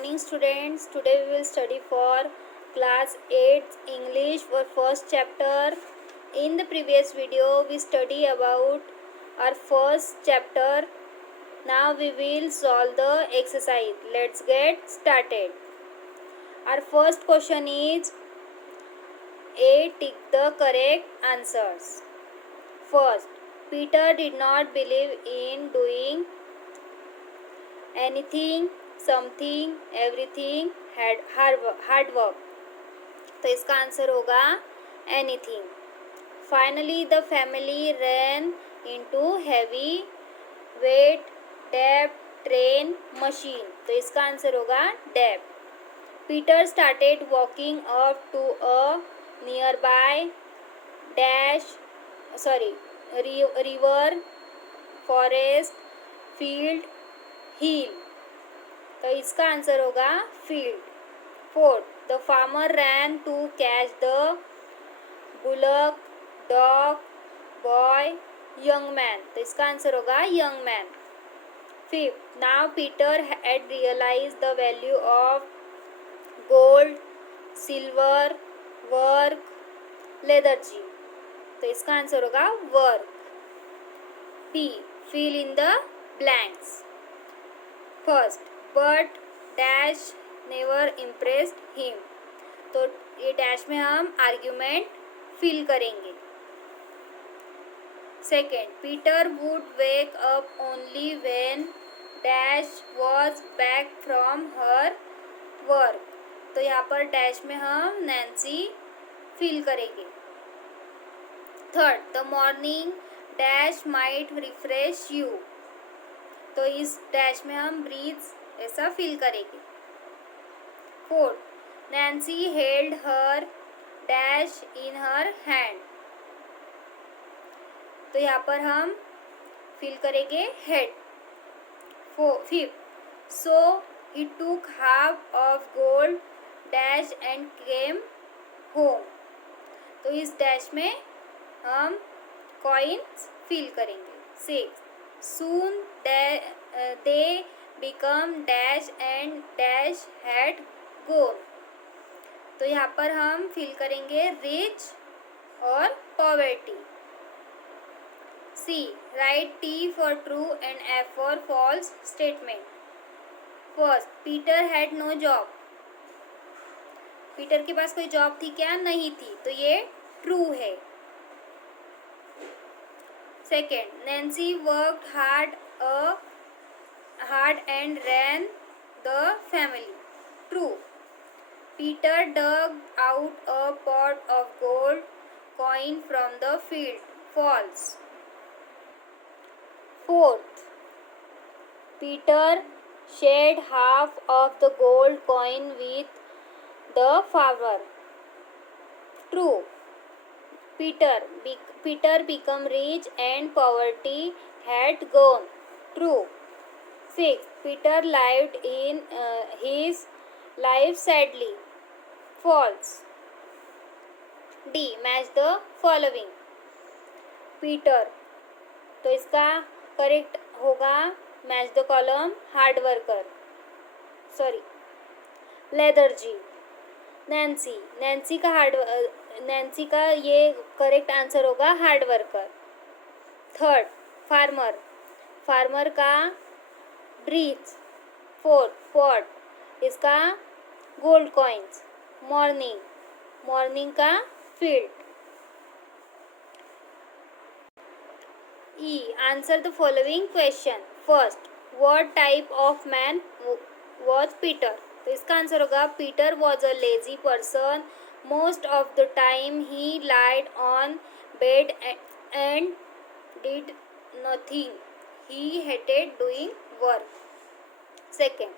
morning, students. Today we will study for class 8 English for first chapter. In the previous video we study about our first chapter. Now we will solve the exercise. Let's get started. Our first question is A. Tick the correct answers. First, Peter did not believe in doing anything, something, everything, hard work. तो इसका answer होगा anything. Finally the family ran into heavy weight डेब्ट train machine. तो इसका answer होगा डेब्ट. Peter started walking up to a nearby dash river forest field hill. तो इसका आंसर होगा field. Fourth, the farmer ran to catch the bullock dog boy young man. तो इसका आंसर होगा young man. Fifth, now Peter had realize the value of gold silver work lethargy. तो इसका answer होगा work. B, fill in the blanks. First, but dash never impressed him. तो ये dash में हम आर्ग्यूमेंट फिल करेंगे. Second, Peter would wake up only when dash was back from her work. तो यहाँ पर डैश में हम नैन्सी फिल करेंगे. Third, the morning dash might refresh you. तो इस डैश में हम ब्रीथ ऐसा फील करेंगे. Fourth, Nancy held her dash in her hand. तो यहाँ पर हम फील करेंगे हेड. फिफ्थ, सो ही टूक half of gold dash and came home. तो इस डैश में हम कॉइन्स फील करेंगे. Six, soon they become dash and dash had gone. तो यहाँ पर हम फील करेंगे रिच और poverty. See, write T for true and F for false statement. First, Peter had no job. Peter के पास कोई जॉब थी क्या? नहीं थी. तो ये ट्रू है. Second, Nancy worked hard and ran the family. True. Peter dug out a pot of gold coin from the field. False. Fourth, Peter shared half of the gold coin with the farmer. True. Peter became rich and poverty had gone. True. 6. Peter lived in his life sadly. False. D. Match the following. Peter. तो इसका correct होगा match the column hard worker. Lethargy. Nancy का ये correct answer होगा hard worker. Third, farmer का breath. Fourth, pot इसका gold coins. Morning का field. E, answer the following question. First, what type of man was Peter. तो इसका answer होगा Peter was a lazy person. Most of the time he lied on bed and did nothing. He hated doing work. Second,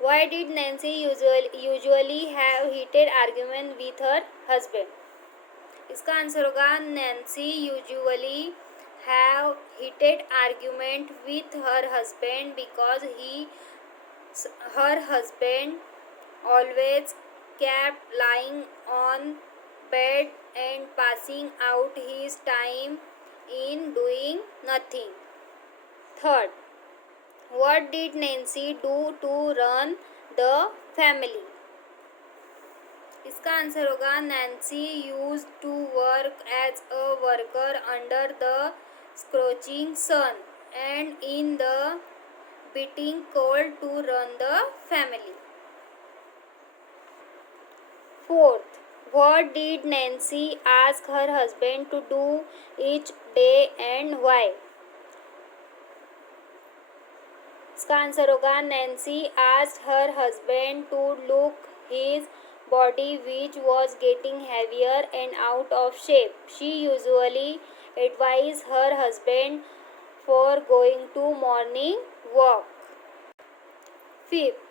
why did Nancy usually have heated argument with her husband. इसका answer होगा Nancy usually have heated argument with her husband because her husband always kept lying on bed and passing out his time in doing nothing. Third, what did Nancy do to run the family. इसका answer होगा Nancy use to work as a worker under the scorching sun and in the biting cold to run the family. Fourth, what did Nancy ask her husband to do each day and why? इसका answer होगा Nancy asked her husband to look his body which was getting heavier and out of shape. She usually advised her husband for going to morning walk. Fifth,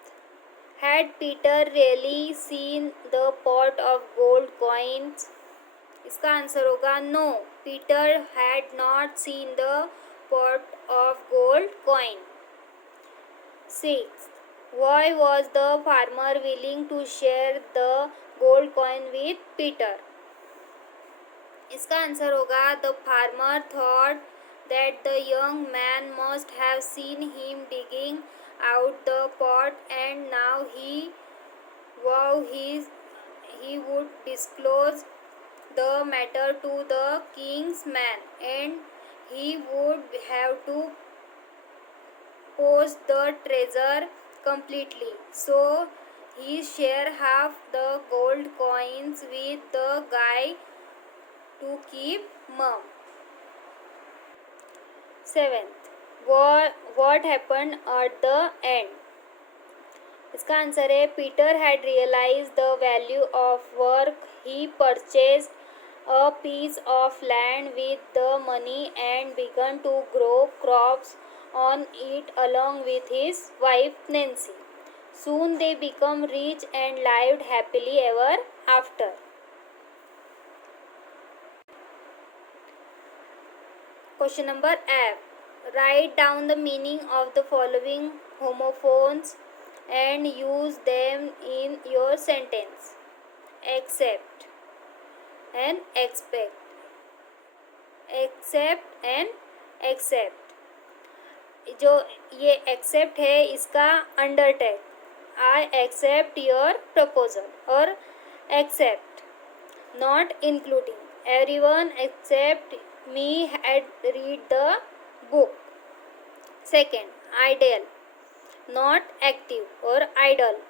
had Peter really seen the pot of gold coins? इसका answer होगा no, Peter had not seen the pot of gold coin. Sixth, why was the farmer willing to share the gold coin with Peter? इसका answer होगा the farmer thought that the young man must have seen him digging out the pot and now he would disclose the matter to the king's man and he would have to post the treasure completely, so he share half the gold coins with the guy to keep mum. Seventh, what happened at the end? इसका answer है Peter had realize the value of work he purchase a piece of land with the money and began to grow crops on it along with his wife Nancy. Soon they become rich and lived happily ever after. Question number F. Write down the meaning of the following homophones and use them in your sentence. Accept and expect. Accept and accept. जो ये accept है इसका undertake. I accept your proposal और accept not including. Everyone except me had read the book. Second, ideal not active or idle.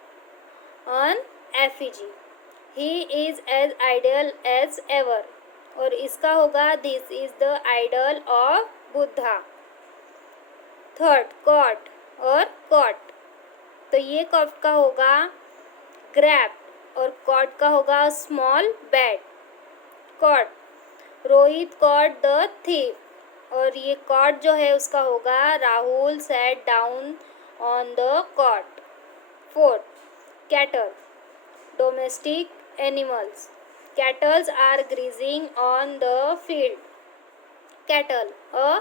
An effigy. He is as ideal as ever. और इसका होगा this is the idol of Buddha. Third, caught और caught. तो ये caught का होगा grabbed और caught का होगा small bat. Caught. Rohit caught the thief और ये caught जो है उसका होगा Rahul sat down on the cot. Fourth, cattle. Domestic animals. Cattle are grazing on the field. Cattle, a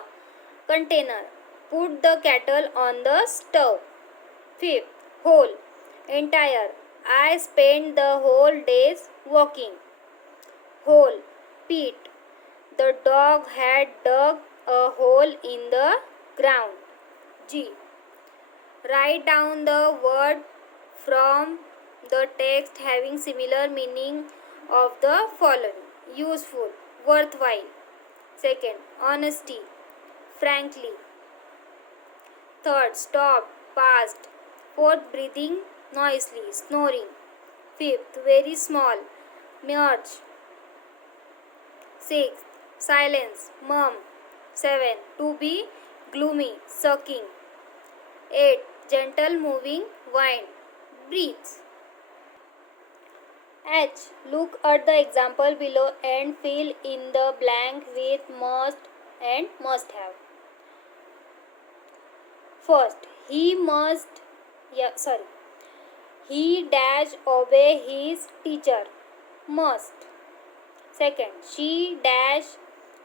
container. Put the cattle on the stove. Fifth, whole, entire. I spent the whole days walking. Hole, pit. The dog had dug a hole in the ground. G. Write down the word from the text having similar meaning of the following. Useful, worthwhile. Second, honesty, frankly. Third, stop, past. Fourth, breathing noisily, snoring. Fifth, very small, merge. Sixth, silence, mum. 7, to be gloomy, sucking. 8, gentle moving wind, breathes. H. Look at the example below and fill in the blank with must and must have. First, he dash obey his teacher, must. Second, she dash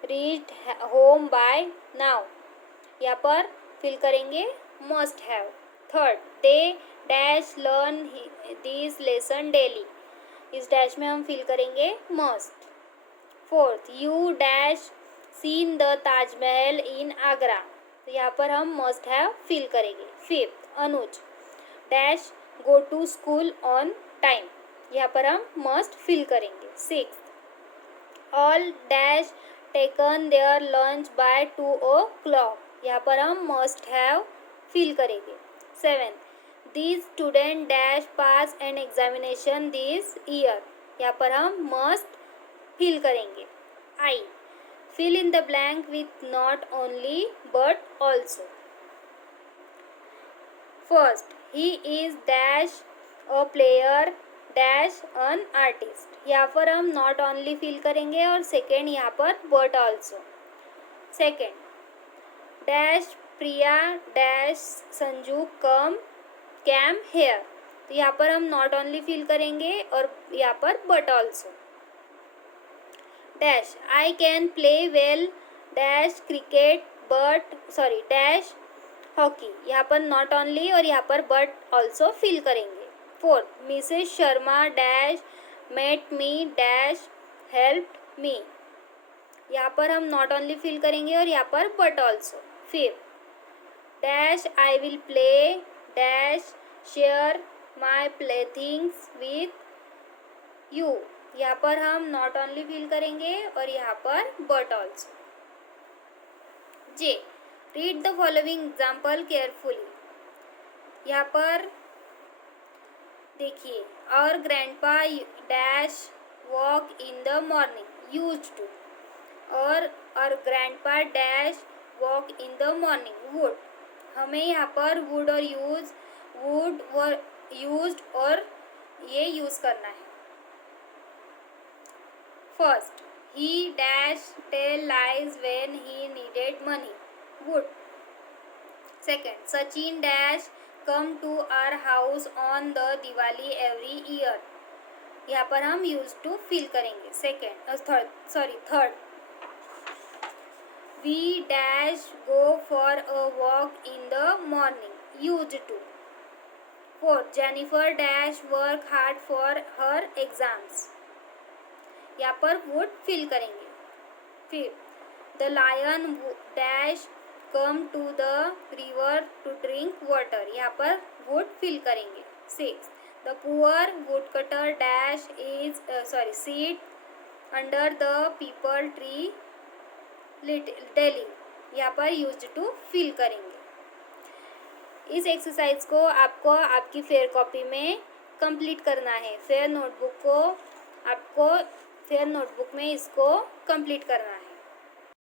reached home by now. यहाँ पर fill करेंगे must have. Third, they dash learn this lesson daily. इस dash में हम fill करेंगे must. Fourth, you dash seen the Taj Mahal in Agra. तो यहाँ पर हम must have fill करेंगे. Fifth, Anuj dash go to school on time, यहाँ पर हम मस्ट फिल करेंगे. 6. All dash taken their lunch by 2 o'clock, यहाँ पर हम मस्ट हैव फिल करेंगे. 7. These student dash pass an examination this year, यहाँ पर हम मस्ट फिल करेंगे. आई. fill in the blank with not only but also. First, he is dash a player dash an artist, यहाँ पर हम not only fill करेंगे और second यहाँ पर but also. Second, dash Priya dash संजू came here, तो यहाँ पर हम not only fill करेंगे और यहाँ पर but also. Dash I can play well dash cricket dash hockey, यहाँ पर नॉट ओनली और यहाँ पर बट ऑल्सो फिल करेंगे. 4. Mrs Sharma dash met me dash help me, यहाँ पर हम नॉट ओनली फिल करेंगे और यहाँ पर but also. 5. Dash I will play dash share my play things with you, यहाँ पर हम नॉट ओनली फिल करेंगे और यहाँ पर but also. J. Read the following example carefully, यहाँ पर देखिए और grandpa dash walk in the morning used to, और grandpa dash walk in the morning would, हमें यहाँ पर वुड और यूज्ड और ये यूज करना है. First, he dash tell lies when he needed money. Would. Second, Sachin dash come to our house on the Diwali every year. यहाँ पर हम used to fill करेंगे. Third, we dash go for a walk in the morning. Used to. Fourth, Jennifer dash work hard for her exams. यहाँ पर would fill करेंगे. फिर the lion dash come to the river to drink water, यहाँ पर would fill करेंगे. 6. The poor wood cutter dash sit under द tree daily डेली, यहाँ पर यूज्ड टू फिल करेंगे. इस एक्सरसाइज को आपको आपकी फेयर कॉपी में कंप्लीट करना है. फेयर नोटबुक में इसको कंप्लीट करना है.